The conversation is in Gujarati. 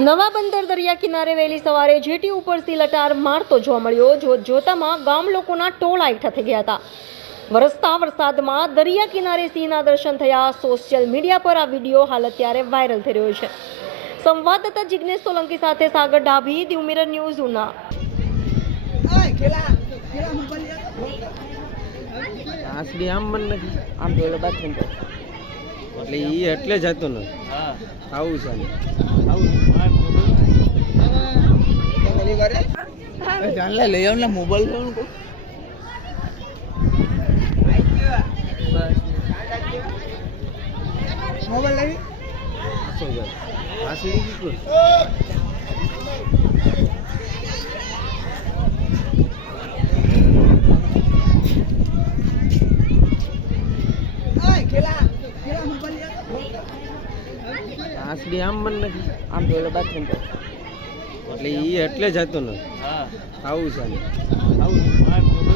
નવા બંદર દરિયા કિનારે વહેલી સવારે જેટી ઉપરથી લટાર મારતો જોવા મળ્યો. જોત જોતામાં ગામ લોકોના ટોળા એકઠા થઈ ગયા હતા. વરસતા વરસાદમાં દરિયા કિનારે સિંહના દર્શન થયા. સોશિયલ મીડિયા પર આ વીડિયો હાલ અત્યારે વાયરલ થઈ રહ્યો છે. સંવાદદાતા જિગ્નેશ સોલંકી સાથે સાગર ડાભી દી ઉમેરર ન્યૂઝ ઉના. આસડી આમ મન નથી. આમ તો બાથરૂમ પર. એટલે એ એટલે જતો નથી. આવું છે. ને. જાણલે, લઈ આવ ને મોબાઈલ લેવાનું કહું મોબાઈલ આસડી કીધું આસડી આમ બન નથી. આમ એટલે બાથરૂમ પર એટલે એ એટલે જ હતું ને? આવું છે ને.